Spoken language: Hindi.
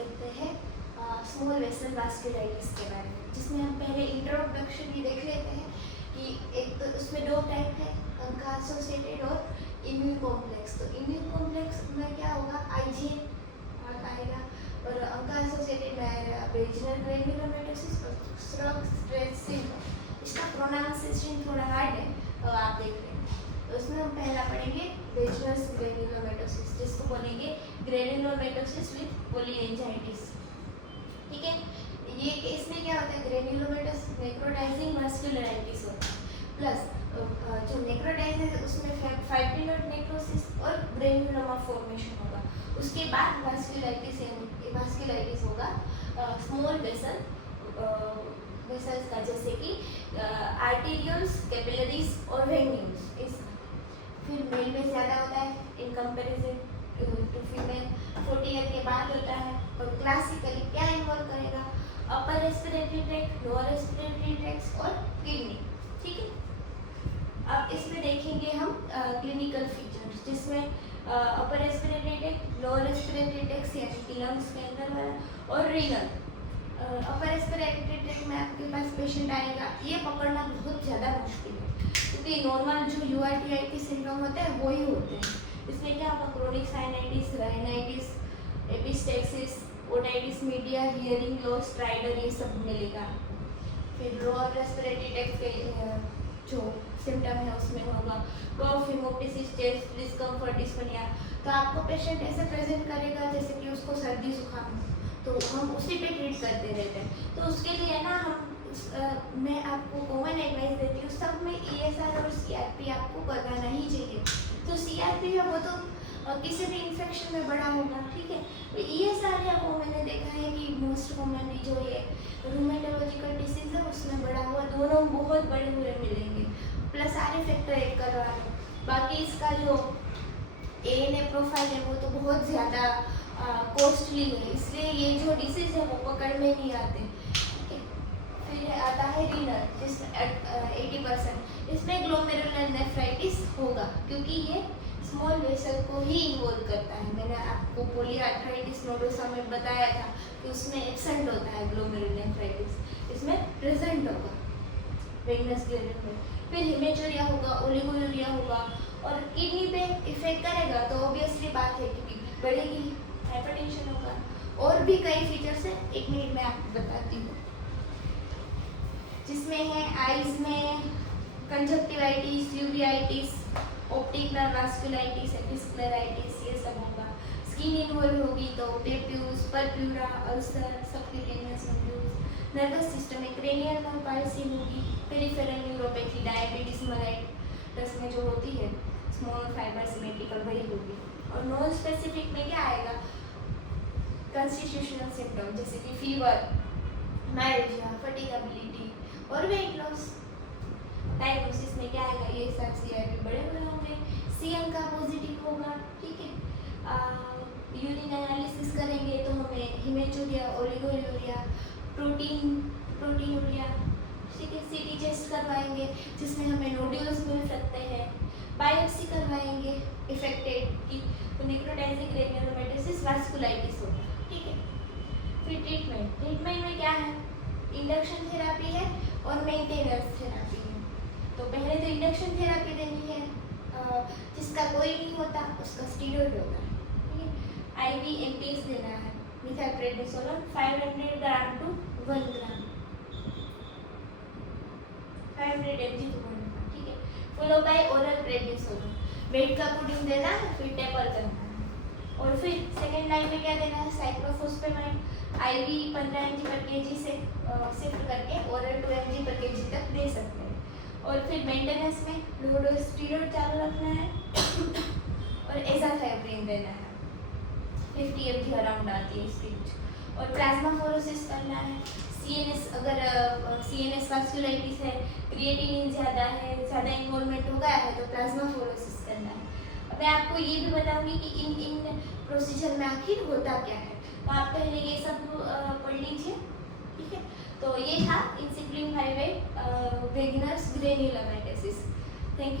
करते हैं स्मॉल वेसल वास्कुलाइटिस के बारे में, जिसमें हम पहले इंट्रोडक्शन ही देख लेते हैं कि एक तो उसमें दो टाइप है, अंका एसोसिएटेड और इम्यून कॉम्प्लेक्स। तो इम्यून कॉम्प्लेक्स में क्या होगा, आईजीएम आएगा, और अंका एसोसिएटेड में आएगा वेजिनल ग्रैन्युलोमेटोसिस और स्ट्रेस सिंड्रोम। इसका प्रोनाउंसिएशन थोड़ा हार्ड है, तो आप देख लेंगे। तो उसमें हम पहला पढ़ेंगे वेजिनल ग्रैन्युलोमेटोसिस, जिसको बोलेंगे ग्रैन्युलोमेटोसिस विद पॉलीएंजाइटिस। ठीक है, ये इसमें क्या होता है, ग्रैन्युलोमेटोसिस नेक्रोटाइजिंग वास्कुलाइटिस होता है, प्लस जो नेक्रोटाइज है उसमें फाइब्रिनोड नेक्रोसिस और ग्रैन्युलोमा फॉर्मेशन होगा। उसके बाद वास्कुलाइटिस होगा स्मॉल वेसल्स का, जैसे कि आर्टेरियोल्स, कैपिलरीज और वेन्यूल्स। इसका फिर मेल में ज़्यादा होता है in comparison to female, 40 year के बाद होता है। और क्लासिकली क्या इन्वॉल्व करेगा, upper respiratory tract, lower respiratory tract और किडनी। ठीक है, अब इसमें देखेंगे हम क्लिनिकल फीचर्स, जिसमें upper respiratory tract, lower respiratory tract यानी कि लंग्स के अंदर वाला, और रीनल। अपर रेस्पिरेटरी ट्रैक्ट में आपके पास पेशेंट आएगा, ये पकड़ना बहुत ज़्यादा मुश्किल है, क्योंकि नॉर्मल जो यूआरटीआई सिंड्रोम होते हैं वही होते हैं। इसमें क्या होगा, chronic sinusitis, rhinitis, epistaxis, otitis media, hearing loss, stridor, ये सब मिलेगा। फिर लोअर रेस्पिरेटरी ट्रैक्ट के जो सिम्टम है उसमें होगा कफ, हेमोप्टिसिस, चेस्ट डिस्कम्फर्ट, डिस्फोनिया। तो आपको पेशेंट ऐसे प्रेजेंट करेगा जैसे कि उसको सर्दी जुकाम हो, तो हम उसी पे ट्रीट करते रहते हैं। तो उसके लिए ना मैं आपको कॉमन एडवाइस देती हूँ, सब में ईएसआर और सीआरपी आपको करवाना ही चाहिए। तो सीआरपी है वो तो किसी भी इन्फेक्शन में बड़ा होगा, ठीक है। तो ईएसआर है वो मैंने देखा है कि मोस्ट कॉमनली जो ये रूमेटोलॉजिकल डिसीज है उसमें बड़ा हुआ, दोनों बहुत बड़े हुए मिलेंगे। प्लस सारे फैक्टर एक करवा लो। बाकी इसका जो एएनए प्रोफाइल है वो तो बहुत ज़्यादा कॉस्टली है, इसलिए ये जो डिसीज है वो पकड़ में नहीं आते। फिर आता है रीनल, जिसमें 80%, इसमें ग्लोमेरुलर नेफ्राइटिस होगा, क्योंकि ये स्मॉल वेसल को ही इन्वॉल्व करता है। मैंने आपको पॉलीआर्थराइटिस नोडोसा में बताया था कि उसमें एब्सेंट होता है ग्लोमेरुलर नेफ्राइटिस, इसमें प्रेजेंट होगा वेगनस ग्लैंड में। फिर हिमेचुरिया होगा, ओलिगोयूरिया होगा, और किडनी पे इफेक्ट करेगा तो ऑब्वियसली बात है कि बढ़ेगी, हाइपरटेंशन होगा। और भी कई फीचर्स हैं, 1 मिनट में आपको बताती हूँ, जिसमें है आइज में conjunctivitis, uveitis, optic nerve vasculitis, episcleritis, ये सब होगा। स्किन इन्वॉल्व होगी तो papules, purpura, ulcer, subcutaneous nodules. Nervous system में क्रेनियल नर्व पाल्सी होगी, पेरिफेरल न्यूरोपैथी, डायबिटीज मेलाइटस में जो होती है स्मॉल फाइबर सिमेट्रिकल वही होगी। और नॉन स्पेसिफिक में क्या आएगा, कंस्टिट्यूशनल सिम्टम जैसे कि फीवर, माइल्डिया, फटीगेबिलिटी और वेट लॉस। डायग्नोसिस में क्या आएगा, ये सब सीआरपी बड़े हुए होंगे, सीएम का पॉजिटिव होगा, ठीक है। यूरिन एनालिसिस करेंगे तो हमें हिमेचुरिया, ओलिगोयूरिया, प्रोटीनूरिया, ठीक है। सीटी टेस्ट करवाएंगे जिसमें हमें नोड्यूल्स मिल सकते हैं, बायोप्सी करवाएंगे इफेक्टेड की नेक्रोटाइजिंग ग्रैन्युलोमेटोसिस वास्कुलाइटिस होगा, ठीक है। फिर ट्रीटमेंट में क्या है, इंडक्शन थेरापी है और मेंटेनेंस थेरापी है। तो पहले तो इंडक्शन थेरापी देनी है, जिसका कोई नहीं होता उसका स्टीरॉयड होता है, ठीक है। आईवी एमपीएस देना है, methylprednisolone 500 gram to 1 gram, 500 mg to 1 gram, ठीक है। Follow by oral prednisolone, weight का पुडिंग देना है, फिर टेपर करना है। और फिर सेकेंड लाइन में क्या देना है, साइक्लोफॉस्फेमाइड आईवी 15 mg पर केजी से शिफ्ट करके ओरल 2 mg पर केजी तक दे सकते हैं। और फिर मेंटेनेंस में लोडो स्टीरॉयड चालू रखना है और एजाथायोप्रिन देना है, 50 mg अराउंड आती है इसकी। और प्लाज्माफोरोसिस करना है, सीएनएस अगर सीएनएस वास्कुलाइटिस है, क्रिएटिनिन ज़्यादा है, ज़्यादा इन्वॉल्वमेंट हो गया है तो प्लाज्माफोरोसिस करना है। अब मैं आपको ये भी बताऊंगी कि इन प्रोसीजर में आखिर होता क्या है, तो आप पहले ये सब पढ़ लीजिए, ठीक है। तो ये था इंसिक्लिन हाईवे वेगनस ग्रैन्युलोमेटोसिस।